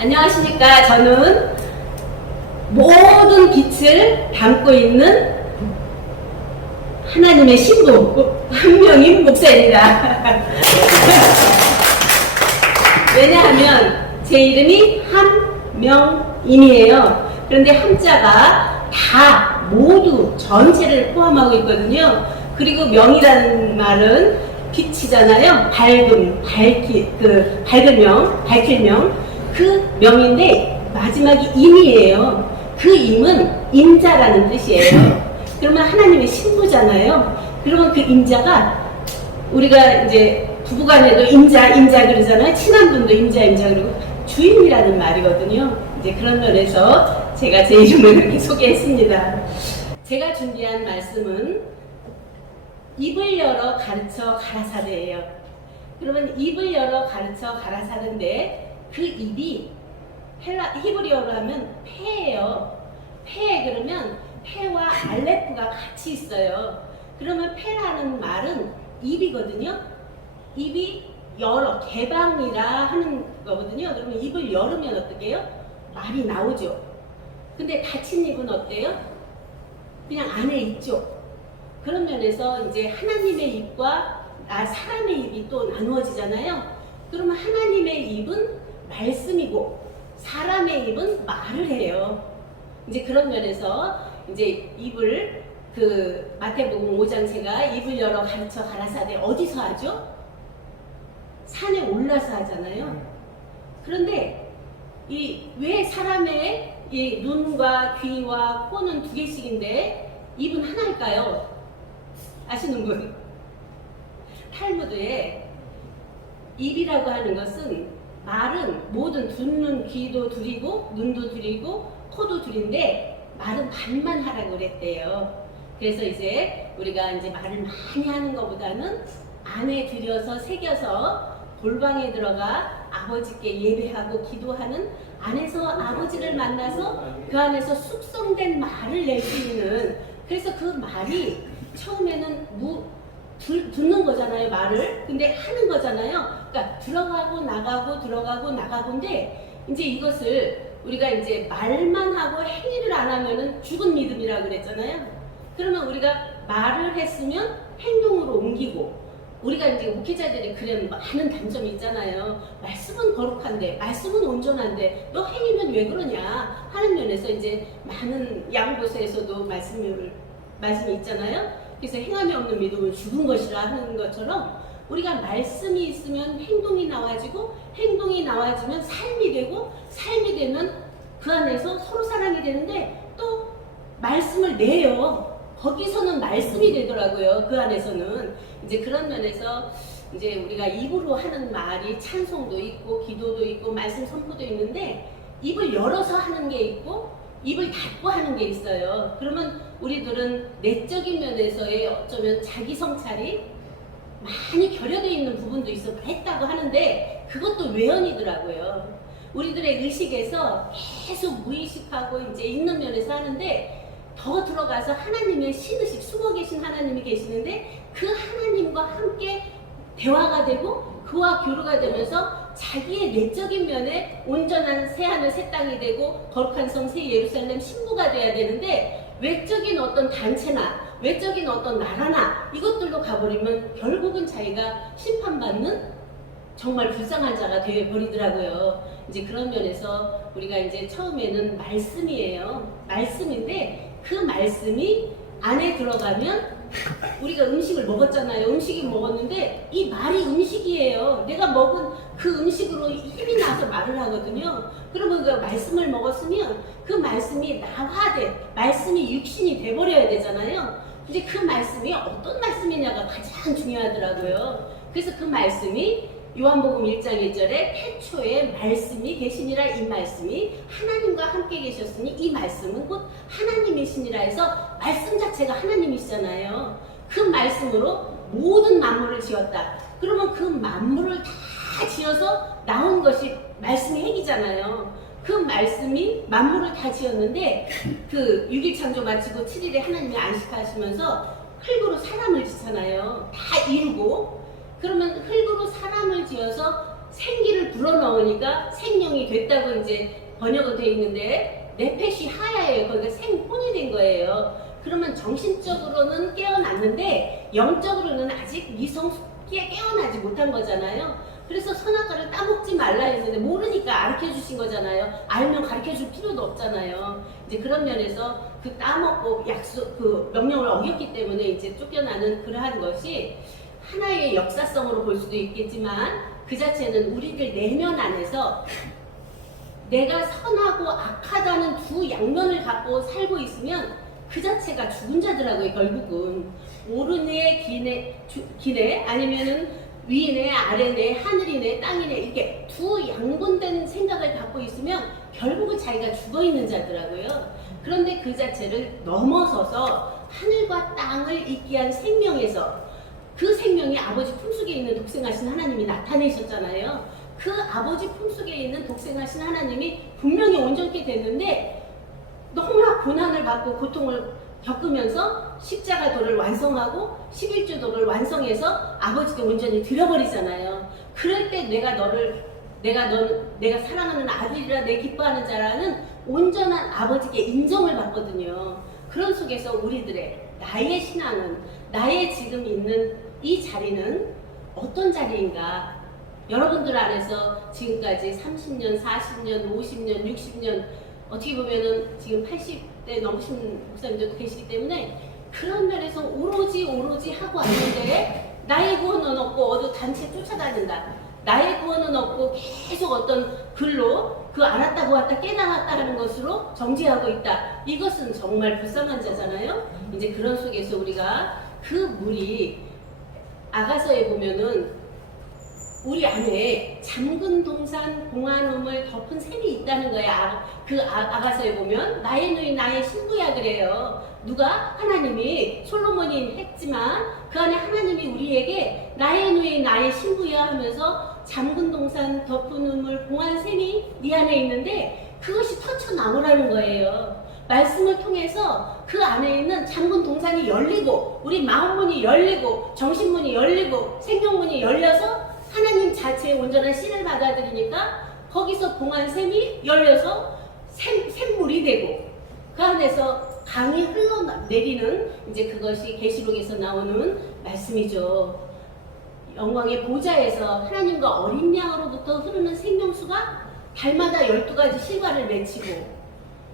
안녕하십니까. 저는 모든 빛을 담고 있는 하나님의 신부 한명임 목사입니다. 왜냐하면 제 이름이 한명임이에요. 그런데 한자가 다 모두 전체를 포함하고 있거든요. 그리고 명이라는 말은 빛이잖아요. 밝음, 밝을 명, 밝힐 명. 그 명인데 마지막이 임이에요. 그 임은 임자라는 뜻이에요. 그러면 하나님의 신부잖아요. 그러면 그 임자가 우리가 이제 부부간에도 임자 그러잖아요. 친한 분도 임자 그러고 주인이라는 말이거든요. 이제 그런 면에서 제가 제 이름을 그렇게 소개했습니다. 제가 준비한 말씀은 입을 열어 가르쳐 가라사대예요. 그러면 입을 열어 가르쳐 가라사대인데 그 입이 히브리어로 하면 폐예요. 폐 그러면 폐와 알레프가 같이 있어요. 그러면 폐라는 말은 입이거든요. 입이 열어 개방이라 하는 거거든요. 그러면 입을 열으면 어떻게 해요? 말이 나오죠. 근데 닫힌 입은 어때요? 그냥 안에 있죠. 그런 면에서 이제 하나님의 입과 사람의 입이 또 나누어지잖아요. 그러면 하나님의 입은 말씀이고 사람의 입은 말을 해요. 이제 그런 면에서 이제 입을 마태복음 5장 제가 입을 열어 가르쳐 가라사대 어디서 하죠? 산에 올라서 하잖아요. 그런데 왜 사람의 이 눈과 귀와 코는 두 개씩인데 입은 하나일까요? 아시는 분? 탈무드에 입이라고 하는 것은 말은 모든 듣는 귀도 둘이고 눈도 둘이고 코도 둘인데 말은 반만 하라고 그랬대요. 그래서 이제 우리가 이제 말을 많이 하는 것보다는 안에 들여서 새겨서 골방에 들어가 아버지께 예배하고 기도하는 안에서 아버지를 만나서 그 안에서 숙성된 말을 낼 수 있는, 그래서 그 말이 처음에는 듣는 거잖아요, 말을. 근데 하는 거잖아요. 그러니까 들어가고 나가고인데 이제 이것을 우리가 이제 말만 하고 행위를 안 하면은 죽은 믿음이라고 그랬잖아요. 그러면 우리가 말을 했으면 행동으로 옮기고, 우리가 이제 목회자들이 그런 많은 단점이 있잖아요. 말씀은 거룩한데, 말씀은 온전한데, 너 행위는 왜 그러냐 하는 면에서 이제 많은 야고보서에서도 말씀이 있잖아요. 그래서 행함이 없는 믿음은 죽은 것이라 하는 것처럼 우리가 말씀이 있으면 행동이 나와지고, 행동이 나와지면 삶이 되고, 삶이 되면 그 안에서 서로 사랑이 되는데 또 말씀을 내요. 거기서는 말씀이 되더라고요. 그 안에서는. 이제 그런 면에서 이제 우리가 입으로 하는 말이 찬송도 있고 기도도 있고 말씀 선포도 있는데, 입을 열어서 하는 게 있고 입을 닫고 하는 게 있어요. 그러면 우리들은 내적인 면에서의 어쩌면 자기 성찰이 많이 결여되어 있는 부분도 있어 했다고 하는데 그것도 외연이더라고요. 우리들의 의식에서 계속 무의식하고 이제 있는 면에서 하는데, 더 들어가서 하나님의 신의식, 숨어 계신 하나님이 계시는데 그 하나님과 함께 대화가 되고 그와 교류가 되면서 자기의 내적인 면에 온전한 새하늘 새 땅이 되고 거룩한 성 새 예루살렘 신부가 돼야 되는데, 외적인 어떤 단체나 외적인 어떤 나라나 이것들로 가버리면 결국은 자기가 심판받는 정말 불쌍한 자가 되어버리더라고요. 이제 그런 면에서 우리가 이제 처음에는 말씀이에요. 말씀인데 그 말씀이 안에 들어가면 우리가 음식을 먹었잖아요. 음식이 먹었는데 이 말이 음식이에요. 내가 먹은 그 음식으로 힘이 나서 말을 하거든요. 그러면 그 말씀을 먹었으면 그 말씀이 나화돼, 말씀이 육신이 돼버려야 되잖아요. 이제 그 말씀이 어떤 말씀이냐가 가장 중요하더라고요. 그래서 그 말씀이 요한복음 1장 1절에 태초에 말씀이 계시니라, 이 말씀이 하나님과 함께 계셨으니 이 말씀은 곧 하나님이시니라 해서 말씀 자체가 하나님이시잖아요. 그 말씀으로 모든 만물을 지었다. 그러면 그 만물을 다 지어서 나온 것이 말씀의 핵이잖아요. 그 말씀이 만물을 다 지었는데 그 6일 창조 마치고 7일에 하나님이 안식하시면서 흙으로 사람을 짓잖아요. 다 이루고. 그러면 흙으로 사람을 지어서 생기를 불어넣으니까 생명이 됐다고 이제 번역은 돼 있는데 네펫이 하야예요. 거기가 생혼이 된 거예요. 그러면 정신적으로는 깨어났는데 영적으로는 아직 미성숙하게 깨어나지 못한 거잖아요. 그래서 선악과를 따먹지 말라 했는데 모르니까 가르쳐 주신 거잖아요. 알면 가르쳐 줄 필요도 없잖아요. 이제 그런 면에서 그 따먹고 그 명령을 어겼기 때문에 이제 쫓겨나는 그러한 것이 하나의 역사성으로 볼 수도 있겠지만 그 자체는 우리들 내면 안에서 내가 선하고 악하다는 두 양면을 갖고 살고 있으면 그 자체가 죽은 자들하고요. 결국은 오르네 기네 아니면은 위네 아래네 하늘이네 땅이네 이렇게 두 양분된 생각을 갖고 있으면 결국은 자기가 죽어있는 자더라고요. 그런데 그 자체를 넘어서서 하늘과 땅을 있게 한 생명에서 그 생명이 아버지 품속에 있는 독생하신 하나님이 나타내셨잖아요. 그 아버지 품속에 있는 독생하신 하나님이 분명히 온전케 됐는데 너무나 고난을 받고 고통을 겪으면서 십자가도를 완성하고 11조도를 완성해서 아버지께 온전히 드려버리잖아요. 그럴 때 내가 사랑하는 아들이라 내 기뻐하는 자라는 온전한 아버지께 인정을 받거든요. 그런 속에서 우리들의 나의 신앙은 나의 지금 있는 이 자리는 어떤 자리인가? 여러분들 안에서 지금까지 30년, 40년, 50년, 60년 어떻게 보면은 지금 80대 넘으신 목사님들도 계시기 때문에 그런 면에서 오로지 하고 왔는데 나의 구원은 없고 어디 단체 쫓아다닌다. 나의 구원은 없고 계속 어떤 글로 그 알았다 보았다 깨달았다 하는 것으로 정지하고 있다. 이것은 정말 불쌍한 자잖아요. 이제 그런 속에서 우리가 그 물이 아가서에 보면은 우리 안에 잠근 동산 공한음을 덮은 샘이 있다는 거야. 아가서에 보면 나의 누이 나의 신부야 그래요. 누가? 하나님이 솔로몬이 했지만 그 안에 하나님이 우리에게 나의 누이 나의 신부야 하면서 잠근 동산 덮은 우물 공한 샘이 네 안에 있는데 그것이 터쳐나오라는 거예요. 말씀을 통해서 그 안에 있는 잠근 동산이 열리고 우리 마음문이 열리고 정신문이 열리고 생명문이 열려서 하나님 자체의 온전한 씨를 받아들이니까 거기서 공한 샘이 열려서 샘물이 되고 그 안에서 강이 흘러내리는 이제 그것이 계시록에서 나오는 말씀이죠. 영광의 보좌에서 하나님과 어린 양으로부터 흐르는 생명수가 달마다 12가지 실과를 맺히고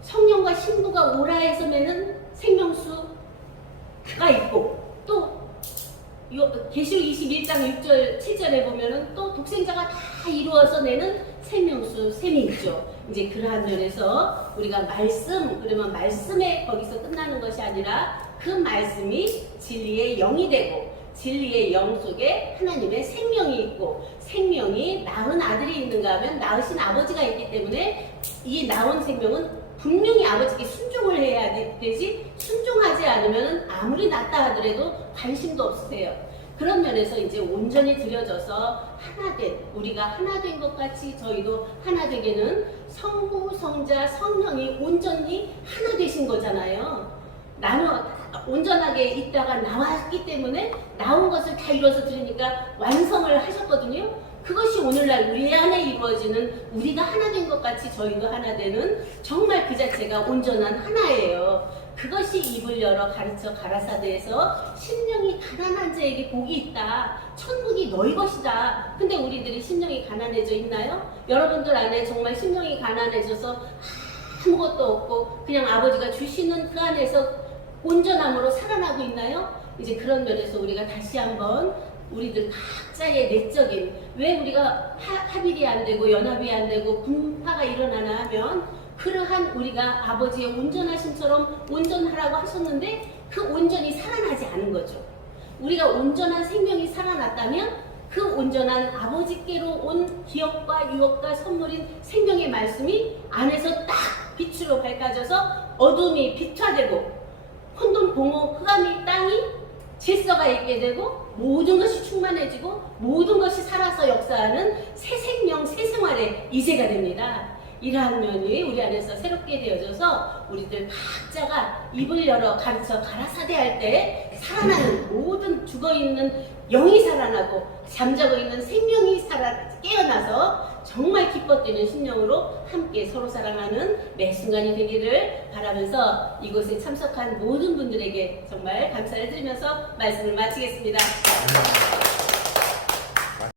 성령과 신부가 오라에서 맺는 생명수가 있고 또 계시록 21장 6절 7절에 보면은 또 독생자가 다 이루어서 내는 생명수 샘이 있죠. 이제 그러한 면에서 우리가 말씀 그러면 말씀에 거기서 끝나는 것이 아니라 그 말씀이 진리의 영이 되고 진리의 영 속에 하나님의 생명이 있고 생명이 낳은 아들이 있는가 하면 낳으신 아버지가 있기 때문에 이 낳은 생명은 분명히 아버지께 순종을 해야 되지 순종하지 않으면 아무리 낳다 하더라도 관심도 없으세요. 그런 면에서 이제 온전히 들여져서 하나된 우리가 하나된 것 같이 저희도 하나 되게는 성부 성자 성령이 온전히 하나 되신 거잖아요. 온전하게 있다가 나왔기 때문에 나온 것을 다 이루어서 드리니까 완성을 하셨거든요. 그것이 오늘날 우리 안에 이루어지는 우리가 하나 된 것 같이 저희도 하나 되는 정말 그 자체가 온전한 하나예요. 그것이 입을 열어 가르쳐 가라사대에서 심령이 가난한 자에게 복이 있다. 천국이 너희 것이다. 근데 우리들이 심령이 가난해져 있나요? 여러분들 안에 정말 심령이 가난해져서 아무것도 없고 그냥 아버지가 주시는 그 안에서 온전함으로 살아나고 있나요? 이제 그런 면에서 우리가 다시 한번 우리들 각자의 내적인 왜 우리가 합일이 안 되고 연합이 안 되고 분파가 일어나나 하면 그러한 우리가 아버지의 온전하심처럼 온전하라고 하셨는데 그 온전이 살아나지 않은 거죠. 우리가 온전한 생명이 살아났다면 그 온전한 아버지께로 온 기억과 유업과 선물인 생명의 말씀이 안에서 딱 빛으로 밝아져서 어둠이 빛화되고 혼돈 공허 흑암이 땅이 질서가 있게 되고 모든 것이 충만해지고 모든 것이 살아서 역사하는 새 생명 새 생활의 이제가 됩니다. 이러한 면이 우리 안에서 새롭게 되어져서 우리들 각자가 입을 열어 가르쳐 가라사대할 때 살아나는 모든 죽어있는 영이 살아나고 잠자고 있는 생명이 깨어나서 정말 기뻐 뛰는 심령으로 함께 서로 사랑하는 매 순간이 되기를 바라면서 이곳에 참석한 모든 분들에게 정말 감사를 드리면서 말씀을 마치겠습니다.